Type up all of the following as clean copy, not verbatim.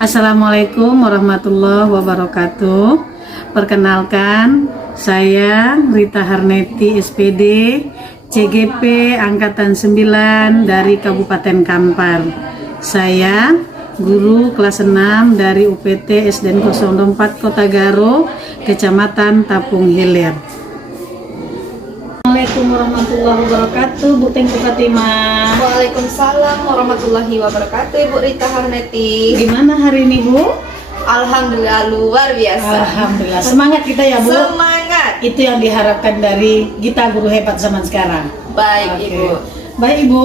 Assalamualaikum warahmatullahi wabarakatuh. Perkenalkan, saya Rita Harneti SPD, CGP Angkatan 9 dari Kabupaten Kampar. Saya guru kelas 6 dari UPT SDN 04 Kota Garo, Kecamatan Tapung Hilir. Assalamualaikum warahmatullahi wabarakatuh, Bu Tengku Fatimah. Waalaikumsalam warahmatullahi wabarakatuh, Ibu Rita Harneti. Gimana hari ini, Bu? Alhamdulillah luar biasa. Alhamdulillah, semangat kita ya, Bu. Semangat. Itu yang diharapkan dari kita guru hebat zaman sekarang. Baik, Oke. Ibu. Baik, Ibu.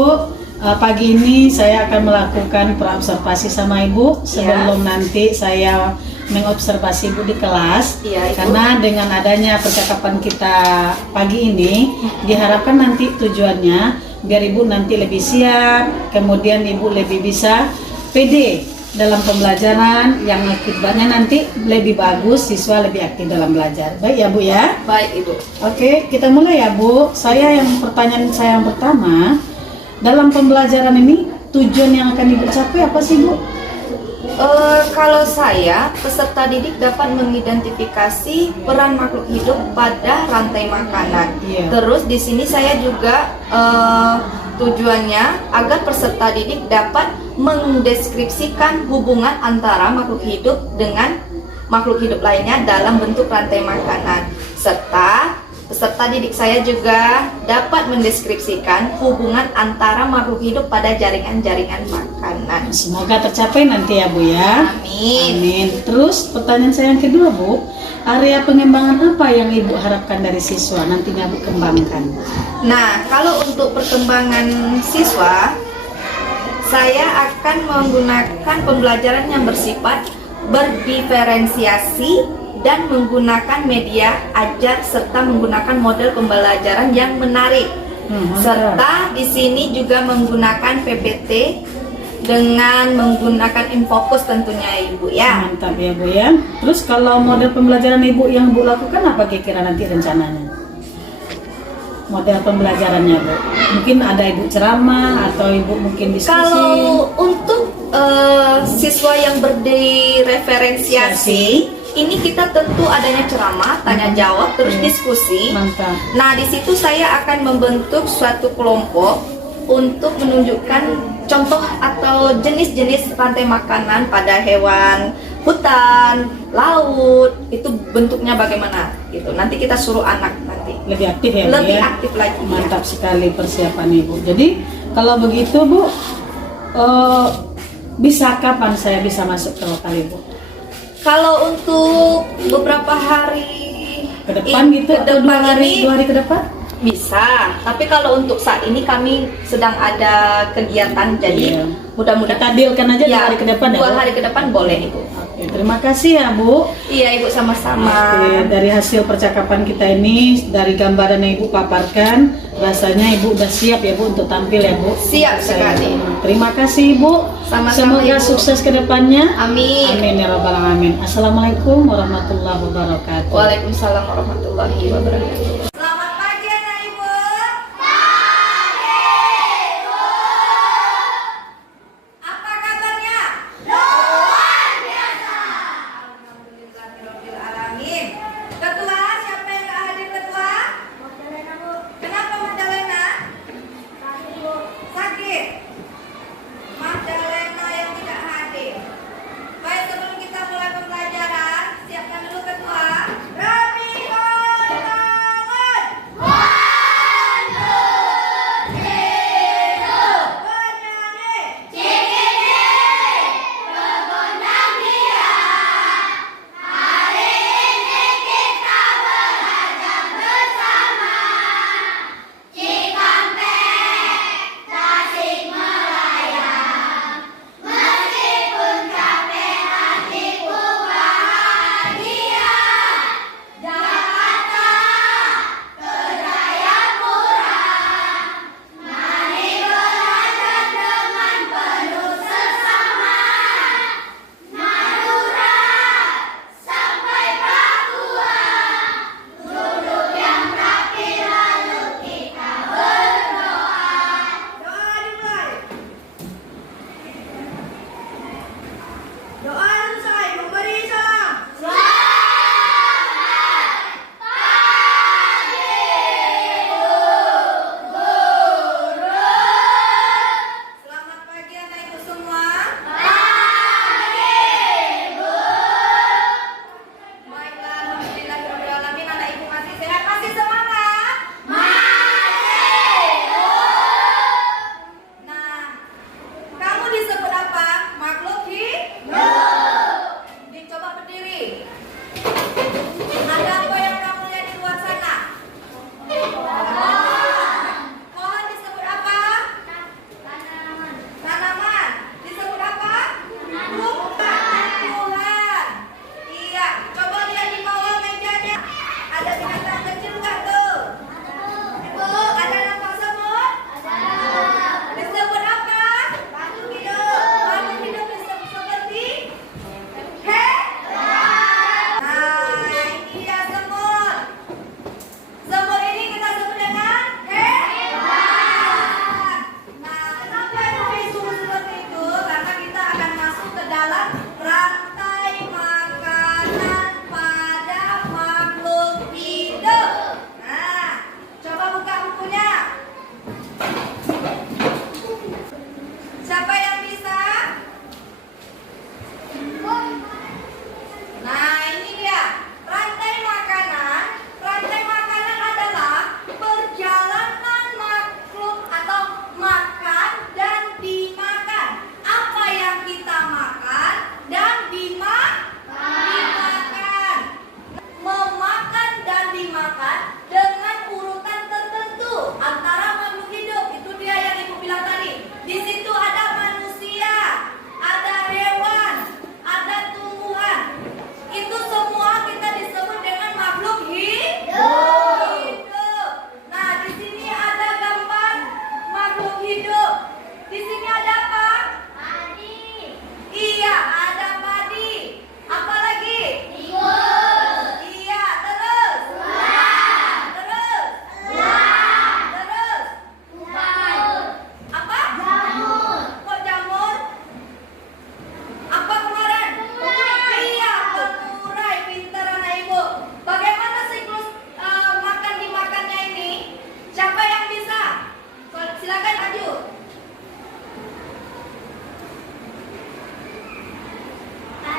Pagi ini saya akan melakukan praobservasi sama Ibu sebelum nanti saya mengobservasi Ibu di kelas. Iya, Ibu. Karena dengan adanya percakapan kita pagi ini diharapkan nanti tujuannya biar Ibu nanti lebih siap, kemudian Ibu lebih bisa pede dalam pembelajaran, yang akibatnya nanti lebih bagus, siswa lebih aktif dalam belajar. Baik ya, Bu ya? Baik, Ibu. Oke, kita mulai ya, Bu. Pertanyaan saya yang pertama, dalam pembelajaran ini tujuan yang akan Ibu capai apa sih, Bu? Kalau saya, peserta didik dapat mengidentifikasi peran makhluk hidup pada rantai makanan. Iya. Terus di sini saya juga tujuannya agar peserta didik dapat mendeskripsikan hubungan antara makhluk hidup dengan makhluk hidup lainnya dalam bentuk rantai makanan. Serta peserta didik saya juga dapat mendeskripsikan hubungan antara makhluk hidup pada jaringan-jaringan makanan. Semoga tercapai nanti ya, Bu ya. Amin. Amin. Terus pertanyaan saya yang kedua, Bu, area pengembangan apa yang Ibu harapkan dari siswa nantinya Bu kembangkan? Nah, kalau untuk perkembangan siswa, saya akan menggunakan pembelajaran yang bersifat berdiferensiasi dan menggunakan media ajar serta menggunakan model pembelajaran yang menarik. Serta di sini juga menggunakan PPT dengan menggunakan Infocus tentunya, Ibu ya. Mantap ya, Bu ya. Terus kalau model pembelajaran Ibu yang Bu lakukan apa kira-kira nanti rencananya? Model pembelajarannya, Bu. Mungkin ada Ibu ceramah atau Ibu mungkin diskusi. Kalau untuk siswa yang berdiferensiasi, ini kita tentu adanya ceramah, tanya jawab, terus diskusi. Mantap. Nah, di situ saya akan membentuk suatu kelompok untuk menunjukkan contoh atau jenis-jenis rantai makanan pada hewan hutan, laut, itu bentuknya bagaimana gitu. Nanti kita suruh anak nanti Lebih aktif ya, Bu lebih ya? aktif lagi. Mantap sekali persiapan Ibu. Jadi kalau begitu, Bu, bisa kapan saya bisa masuk ke lokal Ibu? Kalau untuk beberapa hari Ke depan gitu atau dua hari ke depan? bisa, tapi kalau untuk saat ini kami sedang ada kegiatan, jadi Iya. mudah-mudahan Kita dealkan aja 2 hari ke depan ya, 2 Bu? hari ke depan boleh, Ibu. Oke, terima kasih ya, Bu. Iya, Ibu, sama-sama. Oke, dari hasil percakapan kita ini, dari gambaran yang Ibu paparkan, rasanya Ibu udah siap ya, Bu, untuk tampil ya, Bu? Siap sekali. Terima kasih, Bu. Sama-sama, Semoga Ibu. sukses ke depannya. Amin. Amin ya rabbal alamin. Assalamualaikum warahmatullahi wabarakatuh. Waalaikumsalam warahmatullahi wabarakatuh. Selamat pagi, anak Ibu. Apa kabarnya? Luar biasa. Alhamdulillahirabbil alamin. Ketua, siapa yang nggak hadir, Ketua? Magdalena, Bu. Kenapa Magdalena? Sakit, Bu. Sakit. Magdalena yang tidak hadir. Baik, sebelum kita mulai pembelajaran, siapkan dulu, Ketua. Rapi Olahraga.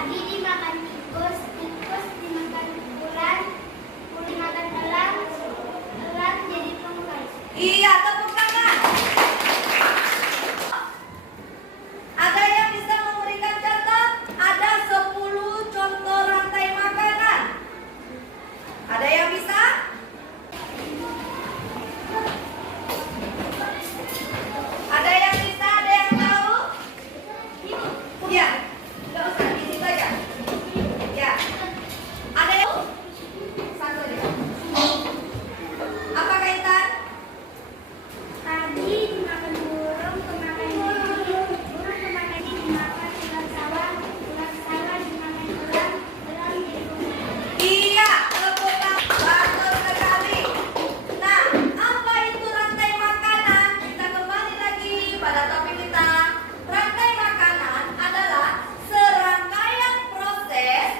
Padi dimakan tikus, tikus dimakan ular, ular dimakan elang, elang jadi tungkai. Iya, tepuk tangan. Ada yang bisa memberikan contoh? Ada 10 contoh rantai makanan. Ada yang bisa? Ada yang bisa? Ada yang tahu? Iya. Enggak usah, di situ aja. Ya. Ada yang? Satu aja. Apa kaitan? Padi dimakan burung, kemakan gigi, burung kemakan gigi dimakan ular sawah dimakan elang, elang jadi tungkai. Iya, tepuk tangan. Betul sekali. Nah, apa itu rantai makanan? Kita kembali lagi pada topik kita. Rantai makanan adalah serangkaian proses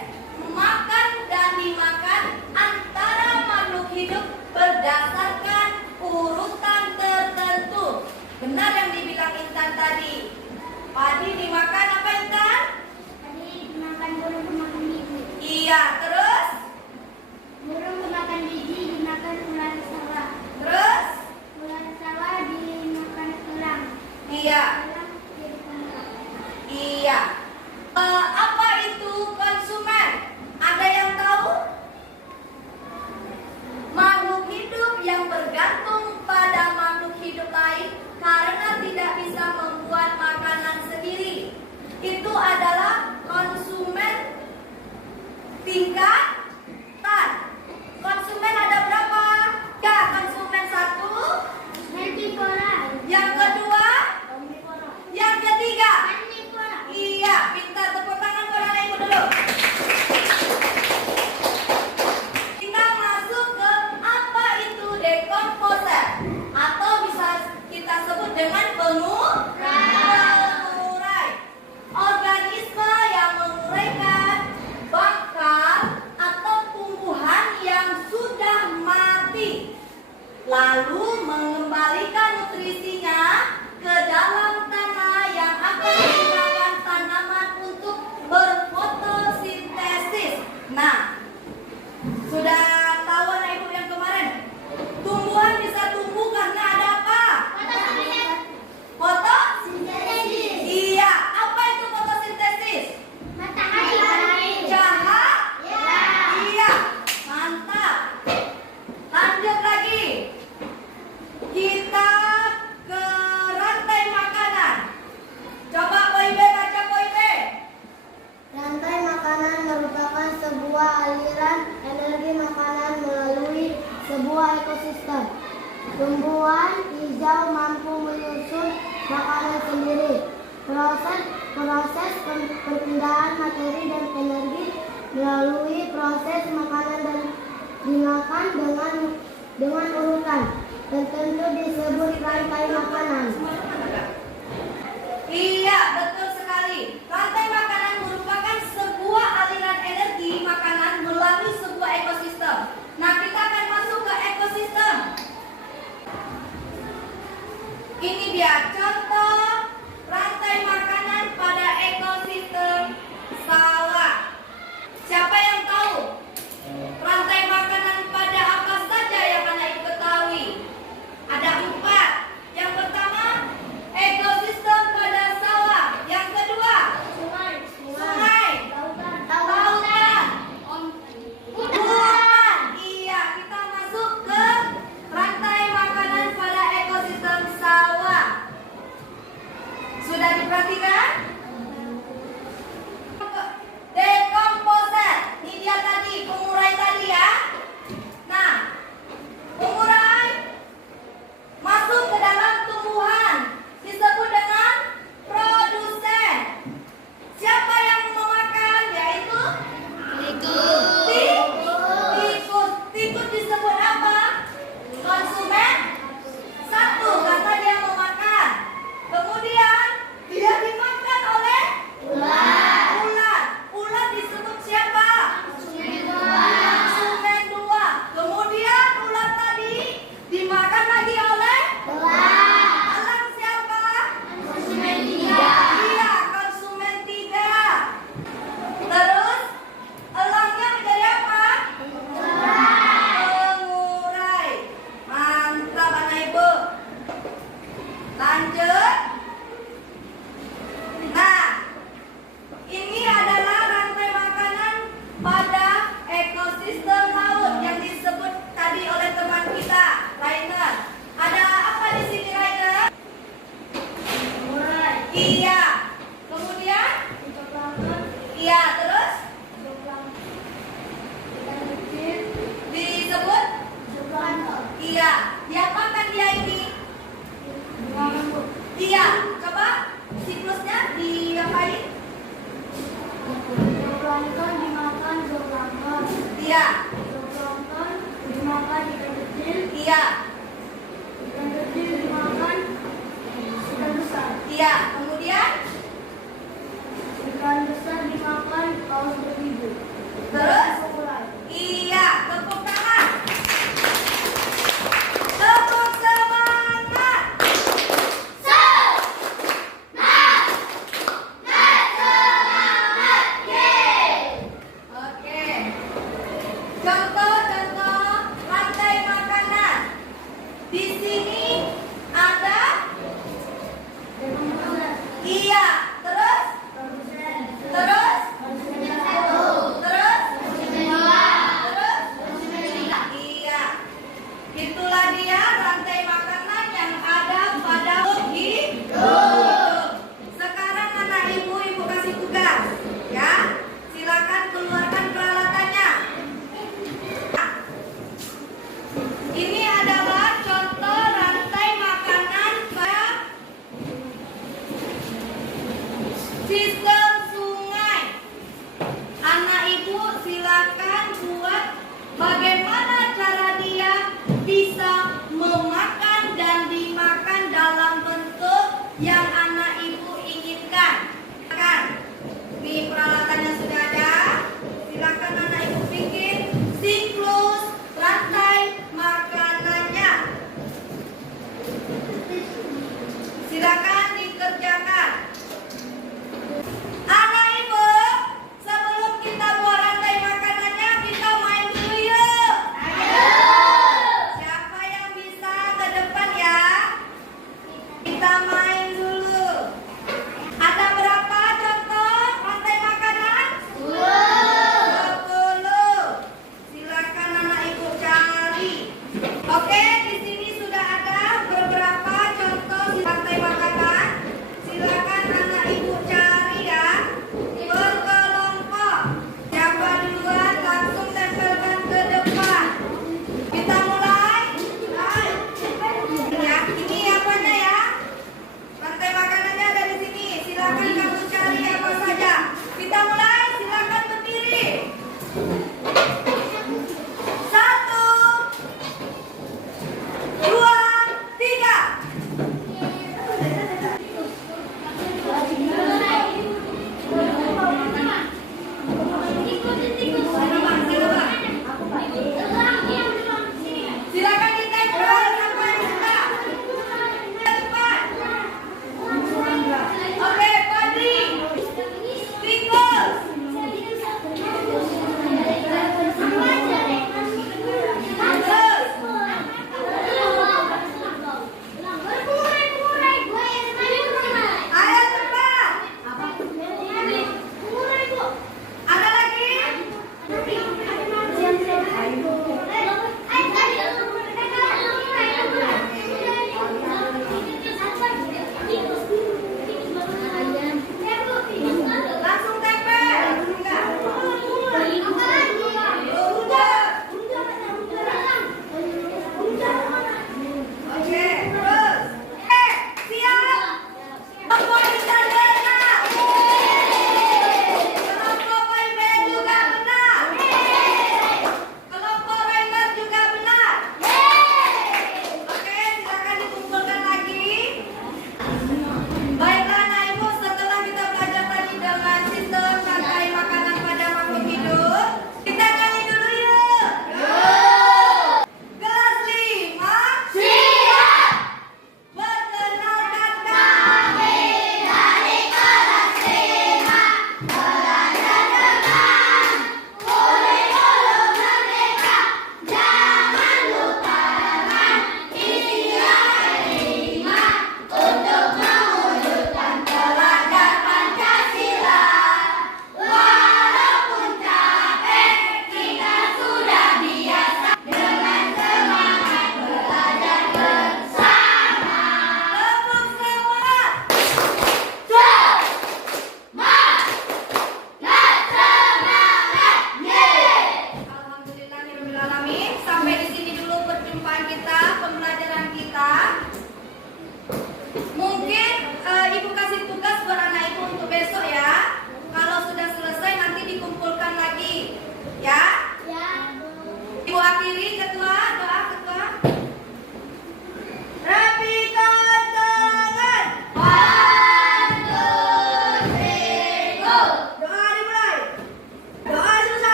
makan dan dimakan antara makhluk hidup berdasarkan urutan tertentu. Benar yang dibilang Intan tadi. Padi dimakan apa, Intan? Padi dimakan burung kemakan gigi, Iya, terus? burung kemakan gigi dimakan ular sawah, Terus? ular sawah dimakan elang, Iya. elang jadi tungkai. Iya. Apa itu konsumen? Ada yang tahu? Makhluk hidup yang bergantung pada makhluk hidup lain karena tidak bisa membuat makanan sendiri. Itu adalah konsumen tingkatan. Konsumen ada berapa? Ya, konsumen satu. Herbivora, Yang kedua, omnivora, yang ketiga. karnivora. Iya, pintar, tepuk tangan buat anak ibu dulu. Kita masuk ke apa itu decomposer atau bisa kita sebut dengan pengurai. Organisme yang menguraikan bakal atau tumbuhan yang sudah mati, lalu mengembalikan nutrisinya ke dalam tanah yang akan menggunakan tanaman untuk berfotosintesis. Nah, sudah tahu anak ibu yang kemarin, tumbuhan bisa tumbuh karena ada apa? Fotosintesis. Iya, apa itu fotosintesis? Matahari. Cahaya. Iya, mantap. Lanjut lagi. Kita ke rantai makanan. Coba Boybe baca Boybe. Rantai makanan merupakan sebuah aliran energi makanan melalui sebuah ekosistem. Tumbuhan hijau mampu menyusun makanan sendiri. Proses perpindahan materi dan energi melalui proses makanan dan dimakan dengan urutan tertentu disebut rantai makanan. Iya, betul sekali. Rantai makanan merupakan sebuah aliran energi makanan melalui sebuah ekosistem. Nah, kita akan masuk ke ekosistem. Ini dia contoh rantai makanan pada ekosistem sawah. Siapa yang tahu rantai makanan pada apa saja yang anak ibu ketahui? Ada 4. Yang pertama, ekosistem pada sawah. Plankton dimakan zooplankton. Iya. Zooplankton dimakan ikan kecil. Iya. Ikan kecil dimakan ikan besar. Iya. Kemudian Ikan besar dimakan paus berbiju. terus? Krokodil. Iya. Tepuk tangan. Tepuk semangat. Oke. Contoh-contoh rantai makanan. Di sini ada. Iya. Terus? Terus? Terus? Terus? Iya. Itulah dia rantai makanan yang ada pada hidup. Sekarang anak ibu kasih tugas, ya. Silakan keluarkan peralatannya. Ini adalah contoh rantai makanan pada sistem sungai. Anak ibu silakan buat bagaimana cara dia bisa memakan dan dimakan dalam bentuk yang anak ibu inginkan. Silakan. Nih peralatannya sudah ada. Silakan anak ibu bikin siklus rantai makanannya. Silakan dikerjakan. Anak ibu, sebelum kita buat rantai makanannya, kita main dulu yuk. Siapa yang bisa ke depan ya? Kita main dulu. Ada berapa contoh rantai makanan? 10. Silakan anak ibu cari. Oke, di sini sudah ada beberapa contoh rantai makanan. Silakan anak ibu cari ya. Berkelompok. Siapa duluan langsung tempelkan ke depan. Kita mulai. Ya, ini apanya ya? Rantai makanannya ada di sini. Silakan kamu cari apa saja. Kita mulai. Silakan berdiri. 1, 2, 3. Silakan ditempel apa yang suka. Cepat. Oke, Fadli. Tikus. Terus. Ayo cepat. Ada lagi? Langsung tempel.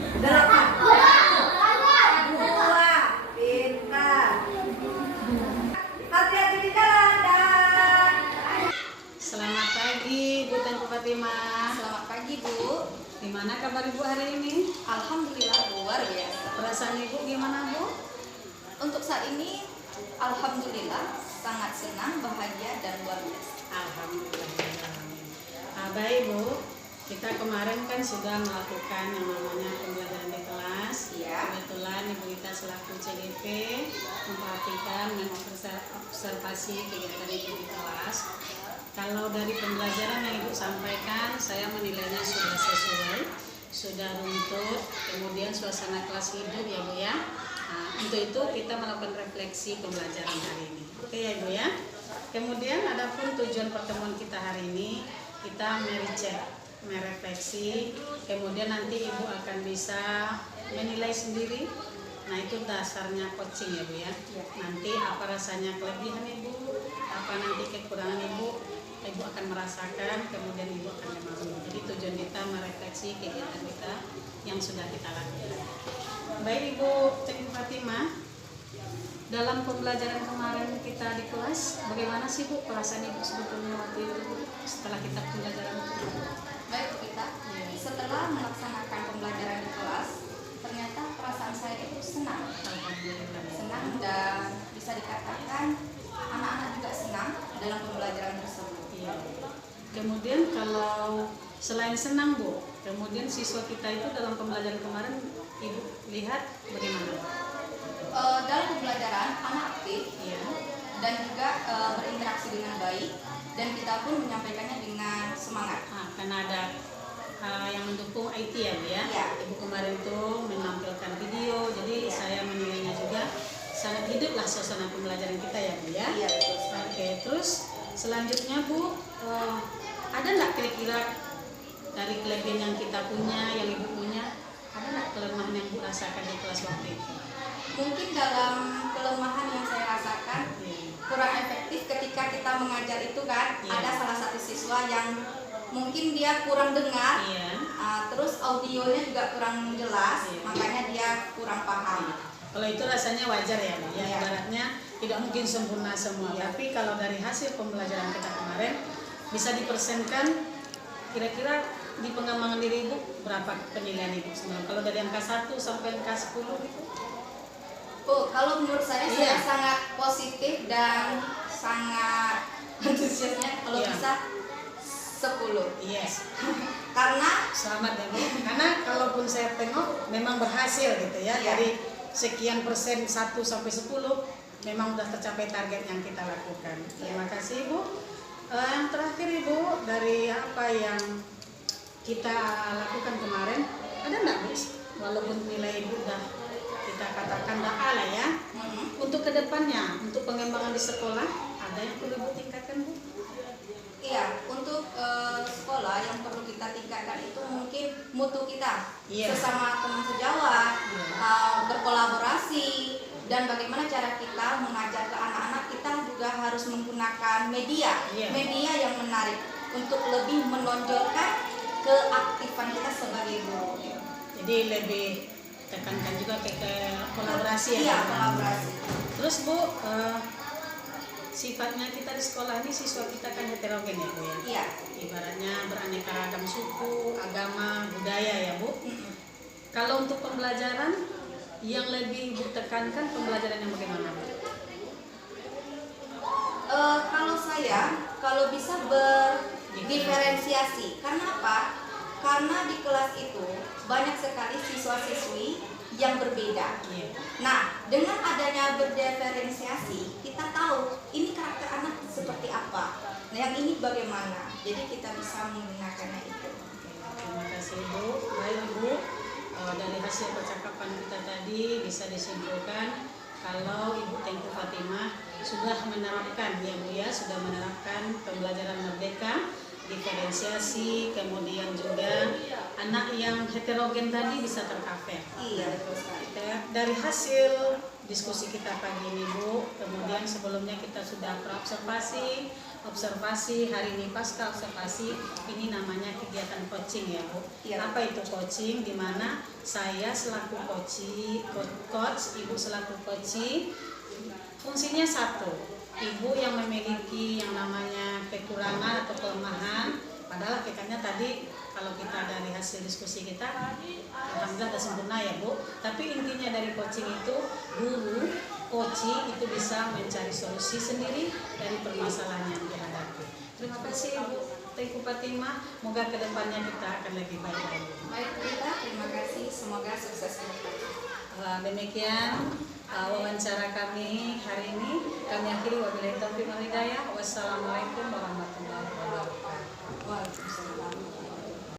8. 2. Pintar. Hati-hati di jalan dan Selamat pagi Bu Tengku Fatimah. selamat pagi Bu. Gimana kabar Ibu hari ini? Alhamdulillah luar biasa. Perasaan Ibu gimana Bu? Untuk saat ini alhamdulillah sangat senang, bahagia dan luar biasa. Alhamdulillah. Baik Bu, kita kemarin kan sudah melakukan yang namanya pembelajaran di kelas. Iya. Kebetulan Ibu Ita selaku CGP memperhatikan, mengobservasi kegiatan Ibu di kelas. Kalau dari pembelajaran yang Ibu sampaikan, saya menilainya sudah sesuai, sudah runtut, kemudian suasana kelas hidup ya Bu ya. Nah, untuk itu kita melakukan refleksi pembelajaran hari ini. Oke ya Ibu ya. Kemudian adapun tujuan pertemuan kita hari ini, kita merecek, merefleksi, kemudian nanti Ibu akan bisa menilai sendiri. Nah itu dasarnya coaching ya Bu ya. Nanti apa rasanya kelebihan Ibu, apa nanti kekurangan Ibu akan merasakan, kemudian Ibu akan memahami. Jadi tujuan kita merefleksi kegiatan kita yang sudah kita lakukan. Baik Ibu Tengku Fatimah, dalam pembelajaran kemarin kita di kelas, bagaimana sih Bu perasaan Ibu sebetulnya waktu itu setelah kita pembelajaran itu? Baik Bu Ita, setelah melaksanakan pembelajaran di kelas, ternyata perasaan saya itu senang. Alhamdulillah. Senang dan bisa dikatakan anak-anak juga senang dalam pembelajaran tersebut. Iya. Kemudian kalau selain senang Bu, kemudian siswa kita itu dalam pembelajaran kemarin Ibu lihat bagaimana? Dalam pembelajaran anak aktif Iya. dan juga berinteraksi dengan baik, dan kita pun menyampaikannya dengan semangat. Karena ada yang mendukung IT ya Bu ya. Iya. Ibu kemarin tuh menampilkan video, jadi Iya. saya menilainya juga sangat hiduplah suasana pembelajaran kita ya Bu ya. Iya betul sekali. Oke, terus selanjutnya Bu, ada nggak kira-kira dari kelebihan yang kita punya, yang Ibu punya, ada nggak kelemahan yang Bu rasakan di kelas waktu itu? Mungkin dalam kelemahan yang saya rasakan Iya. kurang efektif ketika kita mengajar itu kan, Iya. ada salah satu siswa yang mungkin dia kurang dengar, Iya. terus audionya juga kurang jelas, Iya. makanya dia kurang paham. Kalau itu rasanya wajar ya Bu ya, Iya. ibaratnya tidak mungkin sempurna semua. Iya. Tapi kalau dari hasil pembelajaran kita kemarin bisa dipersenkan, kira-kira di pengembangan diri Ibu berapa penilaian Ibu sebenarnya? Kalau dari angka 1 sampai angka 10 gitu? Kalau menurut saya, Iya. saya sangat positif dan sangat antusiasnya kalau Iya. bisa 10. Yes. Karena Selamat ya Bu. Karena kalaupun saya tengok memang berhasil gitu ya. Iya. Dari sekian persen 1 sampai 10 memang sudah tercapai target yang kita lakukan. Terima kasih Ibu. Yang terakhir Ibu, dari apa yang kita lakukan kemarin, ada enggak Bu? Walaupun nilai Ibu udah kita katakan udah A lah ya. Untuk kedepannya, untuk pengembangan di sekolah, ada yang perlu Ibu tingkatkan Bu? iya, untuk sekolah yang perlu kita tingkatkan itu mungkin mutu kita, Iya. sesama teman sejawat, Iya. berkolaborasi, dan bagaimana cara kita mengajar ke anak-anak. Kita juga harus menggunakan media, Iya. media yang menarik untuk lebih menonjolkan keaktifan kita sebagai guru. Jadi lebih tekankan juga ke kolaborasi ya. Iya, Bu? kolaborasi. Terus Bu, sifatnya kita di sekolah ini siswa kita kan heterogen ya Bu ya. Iya. Ibaratnya beraneka ragam suku, agama, budaya ya Bu. Mm-mm. Kalau untuk pembelajaran yang lebih Ibu tekankan pembelajaran yang bagaimana Bu? Kalau saya, kalau bisa berdiferensiasi. Karena apa? Karena di kelas itu banyak sekali siswa-siswi yang berbeda. Iya. Nah, dengan adanya berdiferensiasi, kita tahu ini karakter anak seperti apa. Nah, yang ini bagaimana. Jadi kita bisa menggunakannya itu. Terima kasih Bu. Baik Bu, dari hasil percakapan kita tadi bisa disimpulkan kalau Ibu Tengku Fatimah sudah menerapkan ya Bu ya, sudah menerapkan pembelajaran merdeka diferensiasi, kemudian juga anak yang heterogen tadi bisa tercover. Iya, betul sekali. Dari hasil diskusi kita pagi ini Bu, kemudian sebelumnya kita sudah observasi hari ini pasca observasi, ini namanya kegiatan coaching ya Bu. Iya. Apa itu coaching? Di mana saya selaku coach, Ibu selaku coach, fungsinya satu, Ibu yang memiliki yang namanya kekurangan atau kelemahan, padahal hakikatnya tadi kalau kita dari hasil diskusi kita, alhamdulillah sudah sempurna ya Bu. Tapi intinya dari coaching itu, guru, coaching itu bisa mencari solusi sendiri dari permasalahan yang dihadapi. Terima kasih Bu Tengku Fatimah, semoga kedepannya kita akan lebih baik lagi. Baik kita, terima kasih. Semoga sukses ke depan. Demikian wawancara kami hari ini. Kami akhiri wabillahi taufiq wal hidayah. Wassalamualaikum warahmatullahi wabarakatuh. Waalaikumsalam.